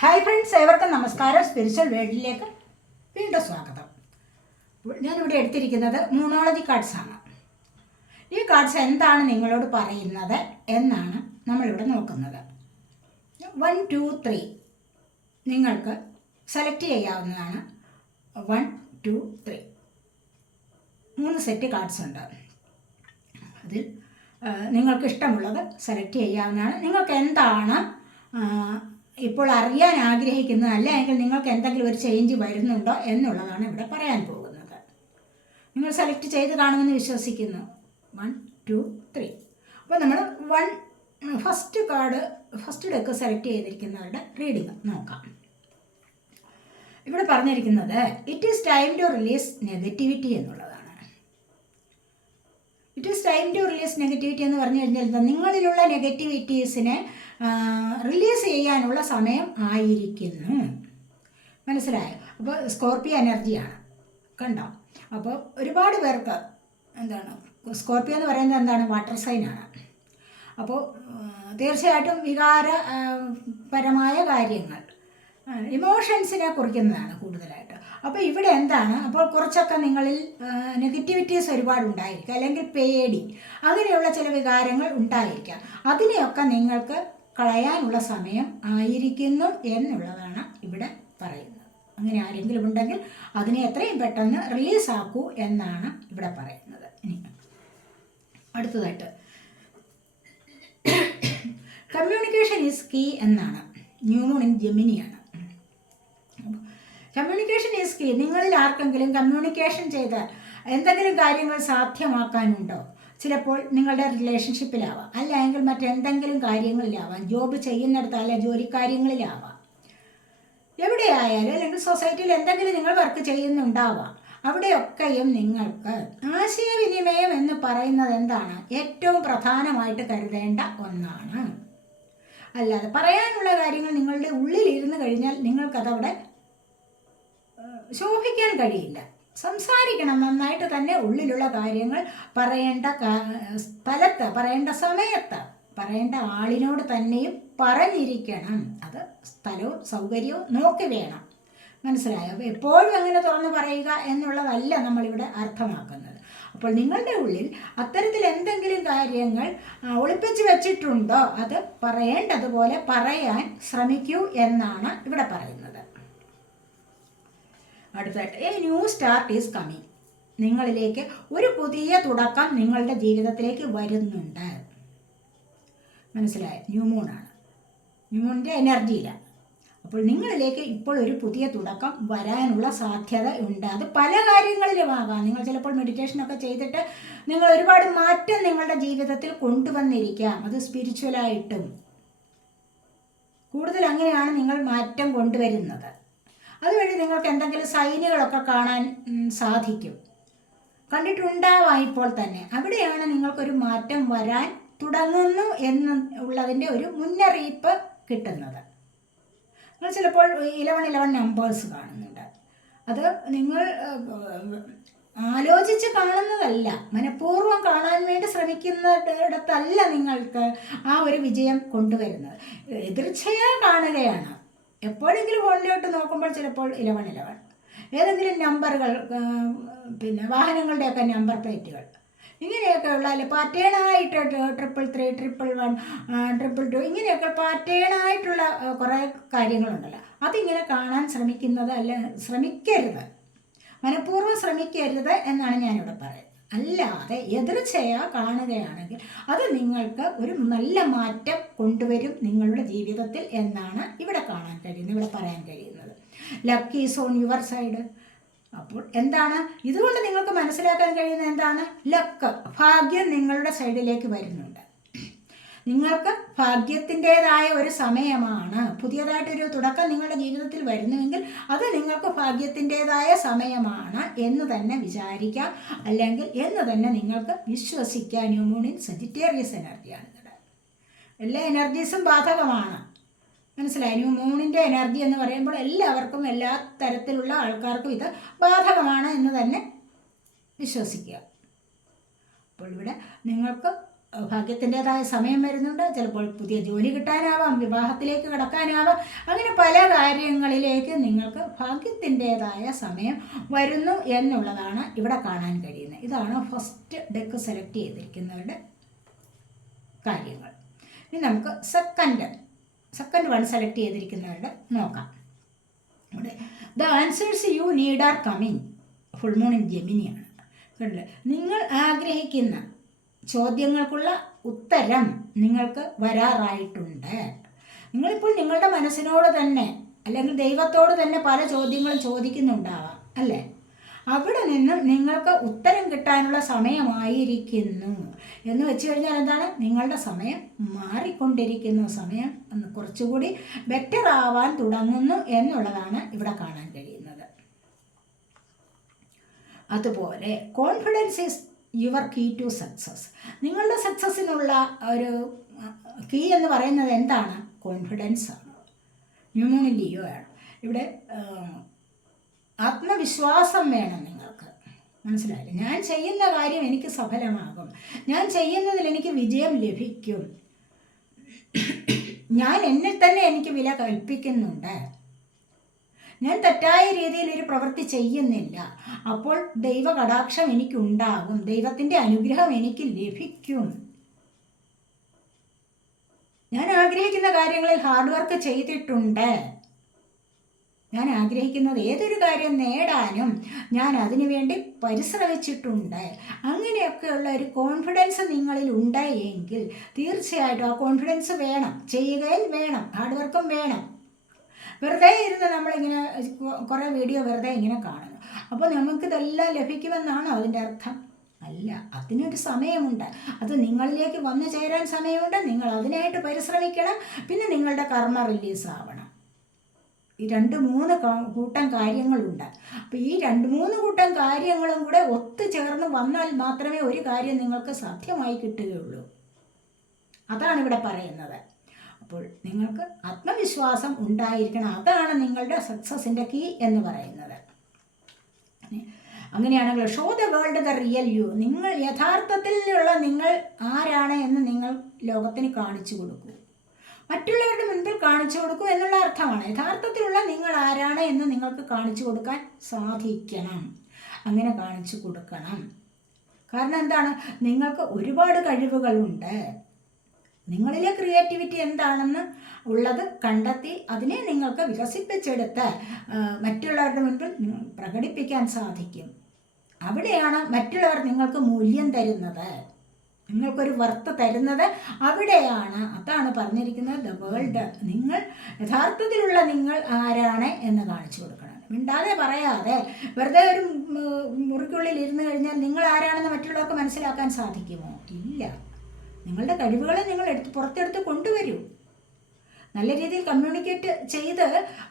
Hi friends, ഏവർക്കും നമസ്കാരം. Spiritual വേൾഡിലേക്ക് വീണ്ടും സ്വാഗതം. ഞാനിവിടെ എടുത്തിരിക്കുന്നത് മൂണോളജി കാർഡ്സാണ്. ഈ കാർഡ്സ് എന്താണ് നിങ്ങളോട് പറയുന്നത് എന്നാണ് നമ്മളിവിടെ നോക്കുന്നത്. 1, 2, 3 നിങ്ങൾക്ക് സെലക്ട് ചെയ്യാവുന്നതാണ്. 1, 2, 3 3 സെറ്റ് കാർഡ്സ് ഉണ്ട്. അതിൽ നിങ്ങൾക്ക് ഇഷ്ടമുള്ളത് സെലക്ട് ചെയ്യാവുന്നതാണ്. നിങ്ങൾക്ക് എന്താണ് ഇപ്പോൾ അറിയാൻ ആഗ്രഹിക്കുന്നത്, അല്ലെങ്കിൽ നിങ്ങൾക്ക് എന്തെങ്കിലും ഒരു ചേഞ്ച് വരുന്നുണ്ടോ എന്നുള്ളതാണ് ഇവിടെ പറയാൻ പോകുന്നത്. നിങ്ങൾ സെലക്ട് ചെയ്ത് കാണുമെന്ന് വിശ്വസിക്കുന്നു. 1, 2, 3. അപ്പോൾ നമ്മൾ ഫസ്റ്റ് ഡെക്ക് സെലക്ട് ചെയ്തിരിക്കുന്നവരുടെ റീഡിങ് നോക്കാം. ഇവിടെ പറഞ്ഞിരിക്കുന്നത് it is time to release negativity എന്നുള്ളതാണ്. It is time to release negativity എന്ന് പറഞ്ഞു കഴിഞ്ഞാൽ നിങ്ങളിലുള്ള നെഗറ്റിവിറ്റീസിനെ റിലീസ് ചെയ്യാനുള്ള സമയം ആയിരിക്കുന്നു. മനസ്സിലായോ? അപ്പോൾ സ്കോർപ്പിയോ എനർജിയാണ്, കണ്ടോ? അപ്പോൾ ഒരുപാട് പേർക്ക് സ്കോർപ്പിയോ എന്ന് പറയുന്നത് എന്താണ്? വാട്ടർ സൈനാണ്. അപ്പോൾ തീർച്ചയായിട്ടും വികാരപരമായ കാര്യങ്ങൾ, ഇമോഷൻസിനെ കുറിക്കുന്നതാണ് കൂടുതലായിട്ട്. അപ്പോൾ ഇവിടെ എന്താണ്? അപ്പോൾ കുറച്ചൊക്കെ നിങ്ങളിൽ നെഗറ്റിവിറ്റീസ് ഒരുപാടുണ്ടായിരിക്കും, അല്ലെങ്കിൽ പേടി, അങ്ങനെയുള്ള ചില വികാരങ്ങൾ ഉണ്ടായിരിക്കാം. അതിനെയൊക്കെ നിങ്ങൾക്ക് കളയാനുള്ള സമയം ആയിരിക്കുന്നു എന്നുള്ളതാണ് ഇവിടെ പറയുന്നത്. അങ്ങനെ ആരെങ്കിലും ഉണ്ടെങ്കിൽ അതിനെ എത്രയും പെട്ടെന്ന് റിലീസാക്കൂ എന്നാണ് ഇവിടെ പറയുന്നത്. ഇനി അടുത്തതായിട്ട് കമ്മ്യൂണിക്കേഷൻ ഈസ് കീ എന്നാണ്. ന്യൂ മൂൺ ഇൻ ജെമിനിയാണ്. Communication is key. നിങ്ങളിൽ ആർക്കെങ്കിലും കമ്മ്യൂണിക്കേഷൻ ചെയ്താൽ എന്തെങ്കിലും കാര്യങ്ങൾ സാധ്യമാക്കാനുണ്ടോ? ചിലപ്പോൾ നിങ്ങളുടെ റിലേഷൻഷിപ്പിലാവാം, അല്ലെങ്കിൽ മറ്റെന്തെങ്കിലും കാര്യങ്ങളിലാവാം, ജോബ് ചെയ്യുന്നിടത്ത് അല്ല ജോലി കാര്യങ്ങളിലാവാം, എവിടെയായാലും, അല്ലെങ്കിൽ സൊസൈറ്റിയിൽ എന്തെങ്കിലും നിങ്ങൾ വർക്ക് ചെയ്യുന്നുണ്ടാവാം. അവിടെയൊക്കെയും നിങ്ങൾക്ക് ആശയവിനിമയം എന്ന് പറയുന്നത് എന്താണ്? ഏറ്റവും പ്രധാനമായിട്ട് കരുതേണ്ട ഒന്നാണ്. അല്ലാതെ പറയാനുള്ള കാര്യങ്ങൾ നിങ്ങളുടെ ഉള്ളിലിരുന്ന് കഴിഞ്ഞാൽ നിങ്ങൾക്കതവിടെ ശോഭിക്കാൻ കഴിയില്ല. സംസാരിക്കണം നന്നായിട്ട് തന്നെ. ഉള്ളിലുള്ള കാര്യങ്ങൾ പറയേണ്ട സ്ഥലത്ത്, പറയേണ്ട സമയത്ത്, പറയേണ്ട ആളിനോട് തന്നെയും പറഞ്ഞിരിക്കണം. അത് സ്ഥലവും സൗകര്യവും നോക്കി വേണം. മനസ്സിലായോ? അപ്പോൾ എപ്പോഴും അങ്ങനെ തുറന്ന് പറയുക എന്നുള്ളതല്ല നമ്മളിവിടെ അർത്ഥമാക്കുന്നത്. അപ്പോൾ നിങ്ങളുടെ ഉള്ളിൽ അത്തരത്തിൽ എന്തെങ്കിലും കാര്യങ്ങൾ ഒളിപ്പിച്ച് വെച്ചിട്ടുണ്ടോ അത് പറയേണ്ടതുപോലെ പറയാൻ ശ്രമിക്കൂ എന്നാണ് ഇവിടെ പറയുന്നത്. അടുത്തായിട്ട് a new start is coming. നിങ്ങളിലേക്ക് ഒരു പുതിയ തുടക്കം നിങ്ങളുടെ ജീവിതത്തിലേക്ക് വരുന്നുണ്ട്. മനസ്സിലായോ? ന്യൂ മൂണാണ്, ന്യൂ മൂണിൻ്റെ എനർജിയിലാണ്. അപ്പോൾ നിങ്ങളിലേക്ക് ഇപ്പോൾ ഒരു പുതിയ തുടക്കം വരാനുള്ള സാധ്യത ഉണ്ട്. അത് പല കാര്യങ്ങളിലുമാകാം. നിങ്ങൾ ചിലപ്പോൾ മെഡിറ്റേഷനൊക്കെ ചെയ്തിട്ട് നിങ്ങൾ ഒരുപാട് മാറ്റം നിങ്ങളുടെ ജീവിതത്തിൽ കൊണ്ടുവന്നിരിക്കാം. അത് സ്പിരിച്വലായിട്ടും കൂടുതൽ അങ്ങനെയാണ് നിങ്ങൾ മാറ്റം കൊണ്ടുവരുന്നത്. അതുവഴി നിങ്ങൾക്ക് എന്തെങ്കിലും സൈനുകളൊക്കെ കാണാൻ സാധിക്കും, കണ്ടിട്ടുണ്ടാവാം ഇപ്പോൾ തന്നെ. അവിടെയാണ് നിങ്ങൾക്കൊരു മാറ്റം വരാൻ തുടങ്ങുന്നു എന്നുള്ളതിൻ്റെ ഒരു മുന്നറിയിപ്പ് കിട്ടുന്നത്. നിങ്ങൾ ചിലപ്പോൾ 11 നമ്പേഴ്സ് കാണുന്നുണ്ട്. അത് നിങ്ങൾ ആലോചിച്ച് കാണുന്നതല്ല, മനഃപൂർവ്വം കാണാൻ വേണ്ടി ശ്രമിക്കുന്നിടത്തല്ല നിങ്ങൾക്ക് ആ ഒരു വിജയം കൊണ്ടുവരുന്നത്. എതിർച്ഛയാ കാണുകയാണ്. എപ്പോഴെങ്കിലും ഫോണിലോട്ട് നോക്കുമ്പോൾ ചിലപ്പോൾ 11 ഏതെങ്കിലും നമ്പറുകൾ, പിന്നെ വാഹനങ്ങളുടെയൊക്കെ നമ്പർ പ്ലേറ്റുകൾ, ഇങ്ങനെയൊക്കെയുള്ള അല്ലെ പാറ്റേണായിട്ട് 333, 111, 222 ഇങ്ങനെയൊക്കെ പാറ്റേണായിട്ടുള്ള കുറേ കാര്യങ്ങളുണ്ടല്ലോ. അതിങ്ങനെ കാണാൻ ശ്രമിക്കരുത്, മനഃപൂർവ്വം ശ്രമിക്കരുത് എന്നാണ് ഞാനിവിടെ പറയുന്നത്. അല്ലാതെ എതിർച്ഛയാ കാണുകയാണെങ്കിൽ അത് നിങ്ങൾക്ക് ഒരു നല്ല മാറ്റം കൊണ്ടുവരും നിങ്ങളുടെ ജീവിതത്തിൽ എന്നാണ് ഇവിടെ കാണാൻ കഴിയുന്നത്, ഇവിടെ പറയാൻ കഴിയുന്നത്. Luck is on your side. അപ്പോൾ എന്താണ് ഇതുകൊണ്ട് നിങ്ങൾക്ക് മനസ്സിലാക്കാൻ കഴിയുന്നത്? എന്താണ്? ലക്ക്, ഭാഗ്യം നിങ്ങളുടെ സൈഡിലേക്ക് വരുന്നുണ്ട്. നിങ്ങൾക്ക് ഭാഗ്യത്തിൻ്റെതായ ഒരു സമയമാണ്. പുതിയതായിട്ടൊരു തുടക്കം നിങ്ങളുടെ ജീവിതത്തിൽ വരുന്നുവെങ്കിൽ അത് നിങ്ങൾക്ക് ഭാഗ്യത്തിൻ്റെതായ സമയമാണ് എന്ന് തന്നെ വിചാരിക്കാം, അല്ലെങ്കിൽ എന്ന് തന്നെ നിങ്ങൾക്ക് വിശ്വസിക്കാം. ന്യൂ മൂൺ ഇൻ സജിറ്റേറിയസ് എനർജിയാണ് ഇവിടെ. എല്ലാ എനർജീസും ബാധകമാണ്. മനസ്സിലായി? ന്യൂ മൂണിൻ്റെ എനർജി എന്ന് പറയുമ്പോൾ എല്ലാവർക്കും, എല്ലാ തരത്തിലുള്ള ആൾക്കാർക്കും ഇത് ബാധകമാണ് എന്ന് തന്നെ വിശ്വസിക്കുക. അപ്പോൾ ഇവിടെ നിങ്ങൾക്ക് ഭാഗ്യത്തിൻ്റെതായ സമയം വരുന്നുണ്ട്. ചിലപ്പോൾ പുതിയ ജോലി കിട്ടാനാവാം, വിവാഹത്തിലേക്ക് കടക്കാനാവാം. അങ്ങനെ പല കാര്യങ്ങളിലേക്ക് നിങ്ങൾക്ക് ഭാഗ്യത്തിൻ്റെതായ സമയം വരുന്നു എന്നുള്ളതാണ് ഇവിടെ കാണാൻ കഴിയുന്നത്. ഇതാണ് ഫസ്റ്റ് ഡെക്ക് സെലക്ട് ചെയ്തിരിക്കുന്നവരുടെ കാര്യങ്ങൾ. ഇനി നമുക്ക് സെക്കൻഡ് വൺ സെലക്ട് ചെയ്തിരിക്കുന്നവരുടെ നോക്കാം. ഇവിടെ the answers you need are coming. Full moon in ജെമിനിയാണ്. കണ്ടില്ലേ, നിങ്ങൾ ആഗ്രഹിക്കുന്ന ചോദ്യങ്ങൾക്കുള്ള ഉത്തരം നിങ്ങൾക്ക് വരാറായിട്ടുണ്ട്. നിങ്ങളിപ്പോൾ നിങ്ങളുടെ മനസ്സിനോട് തന്നെ അല്ലെങ്കിൽ ദൈവത്തോട് തന്നെ പല ചോദ്യങ്ങളും ചോദിക്കുന്നുണ്ടാവാം അല്ലേ? അവിടെ നിന്നും നിങ്ങൾക്ക് ഉത്തരം കിട്ടാനുള്ള സമയമായിരിക്കുന്നു. എന്ന് വെച്ച് കഴിഞ്ഞാൽ എന്താണ്? നിങ്ങളുടെ സമയം മാറിക്കൊണ്ടിരിക്കുന്ന സമയം കുറച്ചുകൂടി ബെറ്റർ ആവാൻ തുടങ്ങുന്നു എന്നുള്ളതാണ് ഇവിടെ കാണാൻ കഴിയുന്നത്. അതുപോലെ confidence is your key to success. നിങ്ങളുടെ സക്സസ്സിനുള്ള ഒരു കീ എന്ന് പറയുന്നത് എന്താണ്? കോൺഫിഡൻസ് ആണ്. ന്യൂ മൂൺ ലിയോ ആണ്. ഇവിടെ ആത്മവിശ്വാസം വേണം നിങ്ങൾക്ക്. മനസ്സിലായില്ലേ? ഞാൻ ചെയ്യുന്ന കാര്യം എനിക്ക് സഫലമാകും, ഞാൻ ചെയ്യുന്നതിൽ എനിക്ക് വിജയം ലഭിക്കും, ഞാൻ എന്നിൽ തന്നെ എനിക്ക് വില കൽപ്പിക്കുന്നുണ്ട്, ഞാൻ തെറ്റായ രീതിയിൽ ഒരു പ്രവൃത്തി ചെയ്യുന്നില്ല, അപ്പോൾ ദൈവ കടാക്ഷം എനിക്കുണ്ടാകും, ദൈവത്തിൻ്റെ അനുഗ്രഹം എനിക്ക് ലഭിക്കും, ഞാൻ ആഗ്രഹിക്കുന്ന കാര്യങ്ങളിൽ ഹാർഡ് വർക്ക് ചെയ്തിട്ടുണ്ട്, ഞാൻ ആഗ്രഹിക്കുന്നത് ഏതൊരു കാര്യം നേടാനും ഞാൻ അതിനു വേണ്ടി പരിശ്രമിച്ചിട്ടുണ്ട്. അങ്ങനെയൊക്കെയുള്ള ഒരു കോൺഫിഡൻസ് നിങ്ങളിൽ ഉണ്ടായെങ്കിൽ തീർച്ചയായിട്ടും ആ കോൺഫിഡൻസ് വേണം, ചെയ്യുകയും വേണം, ഹാർഡ് വർക്കും വേണം. വെറുതെ ഇരുന്ന് നമ്മളിങ്ങനെ കുറേ വീഡിയോ വെറുതെ ഇങ്ങനെ കാണുന്നു, അപ്പോൾ നമുക്കിതെല്ലാം ലഭിക്കുമെന്നാണോ അതിൻ്റെ അർത്ഥം? അല്ല, അതിനൊരു സമയമുണ്ട്. അത് നിങ്ങളിലേക്ക് വന്നു ചേരാൻ സമയമുണ്ട്. നിങ്ങൾ അതിനായിട്ട് പരിശ്രമിക്കണം. പിന്നെ നിങ്ങളുടെ കർമ്മ റിലീസ് ആവണം. ഈ 2-3 കൂട്ടം കാര്യങ്ങളുണ്ട്. അപ്പോൾ ഈ 2-3 കൂട്ടം കാര്യങ്ങളും കൂടെ ഒത്തുചേർന്ന് വന്നാൽ മാത്രമേ ഒരു കാര്യം നിങ്ങൾക്ക് സാധ്യമായി കിട്ടുകയുള്ളൂ. അതാണ് ഇവിടെ പറയുന്നത്. അപ്പോൾ നിങ്ങൾക്ക് ആത്മവിശ്വാസം ഉണ്ടായിരിക്കണം. അതാണ് നിങ്ങളുടെ സക്സസിൻ്റെ കീ എന്ന് പറയുന്നത്. അങ്ങനെയാണെങ്കിൽ show the world the real U. നിങ്ങൾ യഥാർത്ഥത്തിലുള്ള നിങ്ങൾ ആരാണ് എന്ന് നിങ്ങൾ ലോകത്തിന് കാണിച്ചു കൊടുക്കൂ. മറ്റുള്ളവരുടെ മുൻപിൽ കാണിച്ചു കൊടുക്കൂ എന്നുള്ള അർത്ഥമാണ്. യഥാർത്ഥത്തിലുള്ള നിങ്ങൾ ആരാണ് എന്ന് നിങ്ങൾക്ക് കാണിച്ചു കൊടുക്കാൻ സാധിക്കണം. അങ്ങനെ കാണിച്ചു കൊടുക്കണം. കാരണം എന്താണ്? നിങ്ങൾക്ക് ഒരുപാട് കഴിവുകളുണ്ട്. നിങ്ങളിലെ ക്രിയേറ്റിവിറ്റി എന്താണെന്ന് ഉള്ളത് കണ്ടെത്തി അതിനെ നിങ്ങൾക്ക് വികസിപ്പിച്ചെടുത്ത് മറ്റുള്ളവരുടെ മുൻപിൽ പ്രകടിപ്പിക്കാൻ സാധിക്കും. അവിടെയാണ് മറ്റുള്ളവർ നിങ്ങൾക്ക് മൂല്യം തരുന്നത്, നിങ്ങൾക്കൊരു വർത്ത് തരുന്നത് അവിടെയാണ്. അതാണ് പറഞ്ഞിരിക്കുന്നത് ദ വേൾഡ്. നിങ്ങൾ യഥാർത്ഥത്തിലുള്ള നിങ്ങൾ ആരാണ് എന്ന് കാണിച്ചു കൊടുക്കണം. മിണ്ടാതെ പറയാതെ വെറുതെ ഒരു മുറിക്കുള്ളിൽ ഇരുന്ന് കഴിഞ്ഞാൽ നിങ്ങൾ ആരാണെന്ന് മറ്റുള്ളവർക്ക് മനസ്സിലാക്കാൻ സാധിക്കുമോ? ഇല്ല. നിങ്ങളുടെ കഴിവുകളെ നിങ്ങൾ പുറത്തെടുത്ത് കൊണ്ടുവരൂ. നല്ല രീതിയിൽ കമ്മ്യൂണിക്കേറ്റ് ചെയ്ത്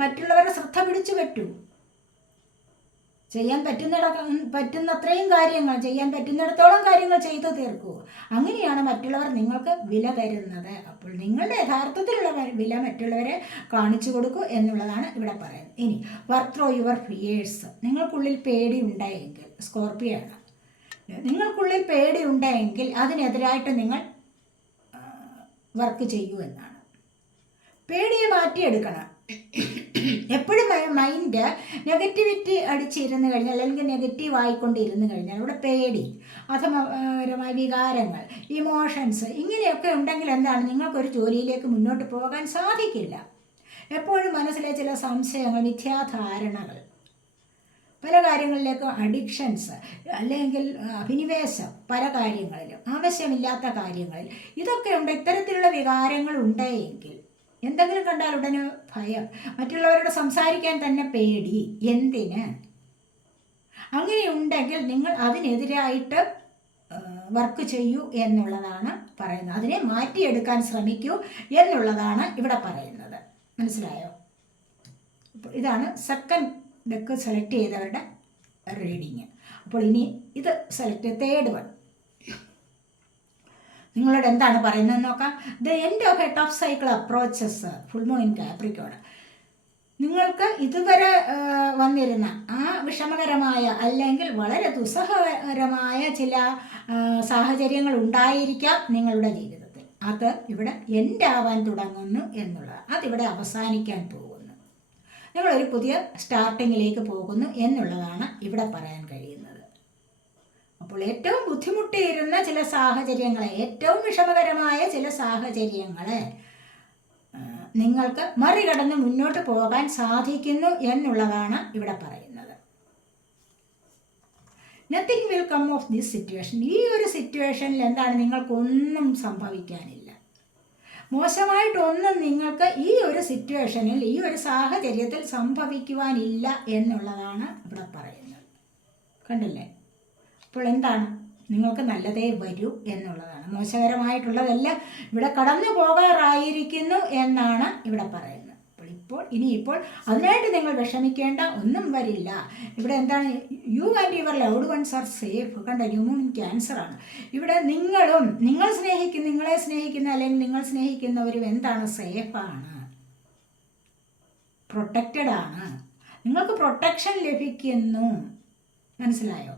മറ്റുള്ളവരുടെ ശ്രദ്ധ പിടിച്ചു പറ്റൂ. ചെയ്യാൻ പറ്റുന്നത്രയും കാര്യങ്ങൾ, ചെയ്യാൻ പറ്റുന്നിടത്തോളം കാര്യങ്ങൾ ചെയ്തു തീർക്കൂ. അങ്ങനെയാണ് മറ്റുള്ളവർ നിങ്ങൾക്ക് വില തരുന്നത്. അപ്പോൾ നിങ്ങളുടെ യഥാർത്ഥത്തിലുള്ള വില മറ്റുള്ളവരെ കാണിച്ചു കൊടുക്കൂ എന്നുള്ളതാണ് ഇവിടെ പറയുന്നത്. ഇനി വർക്ക് ത്രൂ യുവർ ഫിയേഴ്സ്. നിങ്ങൾക്കുള്ളിൽ പേടി ഉണ്ടായെങ്കിൽ, സ്കോർപ്പിയോ ആണ്, നിങ്ങൾക്കുള്ളിൽ പേടി ഉണ്ടായെങ്കിൽ അതിനെതിരായിട്ട് നിങ്ങൾ വർക്ക് ചെയ്യൂ എന്നാണ്. പേടിയെ മാറ്റിയെടുക്കണം. എപ്പോഴും മൈൻഡ് നെഗറ്റിവിറ്റി അടിച്ചിരുന്ന് കഴിഞ്ഞാൽ അല്ലെങ്കിൽ നെഗറ്റീവ് ആയിക്കൊണ്ടിരുന്ന് കഴിഞ്ഞാൽ ഇവിടെ പേടി, അഥമപരമായ വികാരങ്ങൾ, ഇമോഷൻസ് ഇങ്ങനെയൊക്കെ ഉണ്ടെങ്കിൽ എന്താണ്? നിങ്ങൾക്കൊരു ജോലിയിലേക്ക് മുന്നോട്ട് പോകാൻ സാധിക്കില്ല. എപ്പോഴും മനസ്സിലെ ചില സംശയങ്ങൾ, മിഥ്യാധാരണകൾ, പല കാര്യങ്ങളിലേക്കും അഡിക്ഷൻസ് അല്ലെങ്കിൽ അഭിനിവേശം, പല കാര്യങ്ങളിലും ആവശ്യമില്ലാത്ത കാര്യങ്ങളിൽ ഇതൊക്കെ ഉണ്ട്. ഇത്തരത്തിലുള്ള വികാരങ്ങൾ ഉണ്ടെങ്കിൽ എന്തെങ്കിലും കണ്ടാൽ ഉടനെ ഭയം, മറ്റുള്ളവരോട് സംസാരിക്കാൻ തന്നെ പേടി. എന്തിന്? അങ്ങനെയുണ്ടെങ്കിൽ നിങ്ങൾ അതിനെതിരായിട്ട് വർക്ക് ചെയ്യൂ എന്നുള്ളതാണ് പറയുന്നത്. അതിനെ മാറ്റിയെടുക്കാൻ ശ്രമിക്കൂ എന്നുള്ളതാണ് ഇവിടെ പറയുന്നത്. മനസ്സിലായോ? അപ്പോൾ ഇതാണ് സെക്കൻഡ് ഡെക്ക് സെലക്ട് ചെയ്തവരുടെ റീഡിങ്. അപ്പോൾ ഇനി ഇത് തേർഡ് വൺ നിങ്ങളോട് എന്താണ് പറയുന്നത് നോക്കാം. The end of A tough cycle approaches. Full moon in Capricorn. നിങ്ങൾക്ക് ഇതുവരെ വന്നിരുന്ന ആ വിഷമകരമായ അല്ലെങ്കിൽ വളരെ ദുസ്സഹകരമായ ചില സാഹചര്യങ്ങൾ ഉണ്ടായിരിക്കാം നിങ്ങളുടെ ജീവിതത്തിൽ. അത് ഇവിടെ എൻഡ് ആവാൻ തുടങ്ങുന്നു എന്നുള്ളത്, അതിവിടെ അവസാനിക്കാൻ പോകുന്നു. നിങ്ങളൊരു പുതിയ സ്റ്റാർട്ടിങ്ങിലേക്ക് പോകുന്നു എന്നുള്ളതാണ് ഇവിടെ പറയാൻ കഴിയുന്നത്. അപ്പോൾ ഏറ്റവും ബുദ്ധിമുട്ടിയിരുന്ന ചില സാഹചര്യങ്ങളെ, ഏറ്റവും വിഷമകരമായ ചില സാഹചര്യങ്ങളെ നിങ്ങൾക്ക് മറികടന്ന് മുന്നോട്ട് പോകാൻ സാധിക്കുന്നു എന്നുള്ളതാണ് ഇവിടെ പറയുന്നത്. Nothing will come of this situation. ഈ ഒരു സിറ്റുവേഷനിൽ എന്താണ്, നിങ്ങൾക്കൊന്നും സംഭവിക്കാനില്ല. മോശമായിട്ടൊന്നും നിങ്ങൾക്ക് ഈ ഒരു സിറ്റുവേഷനിൽ, ഈ ഒരു സാഹചര്യത്തിൽ സംഭവിക്കുവാനില്ല എന്നുള്ളതാണ് ഇവിടെ പറയുന്നത്. കണ്ടില്ലേ? അപ്പോൾ എന്താണ്, നിങ്ങൾക്ക് നല്ലതേ വരൂ എന്നുള്ളതാണ്. മോശകരമായിട്ടുള്ളതെല്ലാം ഇവിടെ കടന്നു പോകാറായിരിക്കുന്നു എന്നാണ് ഇവിടെ പറയുന്നത്. ഇനിയിപ്പോൾ അതിനായിട്ട് നിങ്ങൾ വിഷമിക്കേണ്ട ഒന്നും വരില്ല. ഇവിടെ എന്താണ്, you and your loved ones are safe. കണ്ട, ന്യൂമൂൺ ക്യാൻസറാണ്. ഇവിടെ നിങ്ങളെ സ്നേഹിക്കുന്ന അല്ലെങ്കിൽ നിങ്ങൾ സ്നേഹിക്കുന്നവരും എന്താണ്, സേഫാണ്, പ്രൊട്ടക്റ്റഡ് ആണ്. നിങ്ങൾക്ക് പ്രൊട്ടക്ഷൻ ലഭിക്കുന്നു. മനസ്സിലായോ?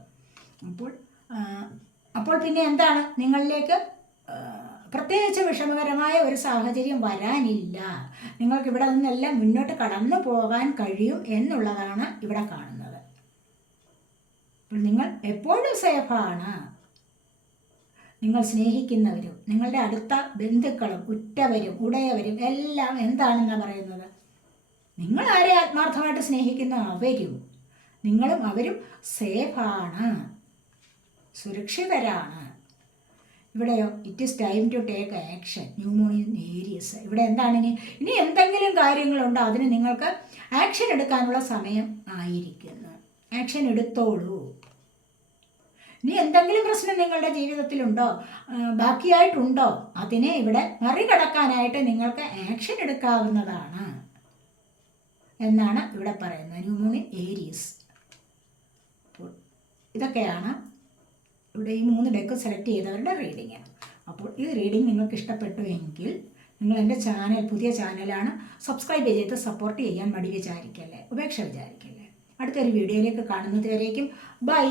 അപ്പോൾ പിന്നെ എന്താണ്, നിങ്ങളിലേക്ക് പ്രത്യേകിച്ച് വിഷമകരമായ ഒരു സാഹചര്യം വരാനില്ല. നിങ്ങൾക്ക് ഇവിടെ നിന്നെല്ലാം മുന്നോട്ട് കടന്നു പോകാൻ കഴിയും എന്നുള്ളതാണ് ഇവിടെ കാണുന്നത്. അപ്പോൾ നിങ്ങൾ എപ്പോഴും സേഫാണ്. നിങ്ങൾ സ്നേഹിക്കുന്നവരും നിങ്ങളുടെ അടുത്ത ബന്ധുക്കളും ഉറ്റവരും ഉടയവരും എല്ലാം എന്താണെന്നാണ് പറയുന്നത്, നിങ്ങൾ ആരെ ആത്മാർത്ഥമായിട്ട് സ്നേഹിക്കുന്ന അവരും നിങ്ങളും അവരും സേഫാണ്, സുരക്ഷിതരാണ്. ഇവിടെയോ it is time to take action, new moon in Aries. ഇവിടെ എന്താണ്, ഇനി എന്തെങ്കിലും കാര്യങ്ങളുണ്ടോ അതിന് നിങ്ങൾക്ക് ആക്ഷൻ എടുക്കാനുള്ള സമയം ആയിരിക്കുന്നു. ആക്ഷൻ എടുത്തോളൂ. ഇനി എന്തെങ്കിലും പ്രശ്നം നിങ്ങളുടെ ജീവിതത്തിലുണ്ടോ, ബാക്കിയായിട്ടുണ്ടോ, അതിനെ ഇവിടെ മറികടക്കാനായിട്ട് നിങ്ങൾക്ക് ആക്ഷൻ എടുക്കാവുന്നതാണ് എന്നാണ് ഇവിടെ പറയുന്നത്. ന്യൂമോൺ ഇൻ ഏരിയസ്. അപ്പോൾ ഇതൊക്കെയാണ് ഇവിടെ ഈ 3 ഡെക്ക് സെലക്ട് ചെയ്തവരുടെ റീഡിങ്. അപ്പോൾ ഈ റീഡിങ് നിങ്ങൾക്ക് ഇഷ്ടപ്പെട്ടു എങ്കിൽ നിങ്ങൾ എൻ്റെ ചാനൽ, പുതിയ ചാനലാണ്, സബ്സ്ക്രൈബ് ചെയ്ത് സപ്പോർട്ട് ചെയ്യാൻ മടി വിചാരിക്കല്ലേ, ഉപേക്ഷ വിചാരിക്കല്ലേ. അടുത്തൊരു വീഡിയോയിലേക്ക് കാണുന്നത് വരേക്കും ബൈ.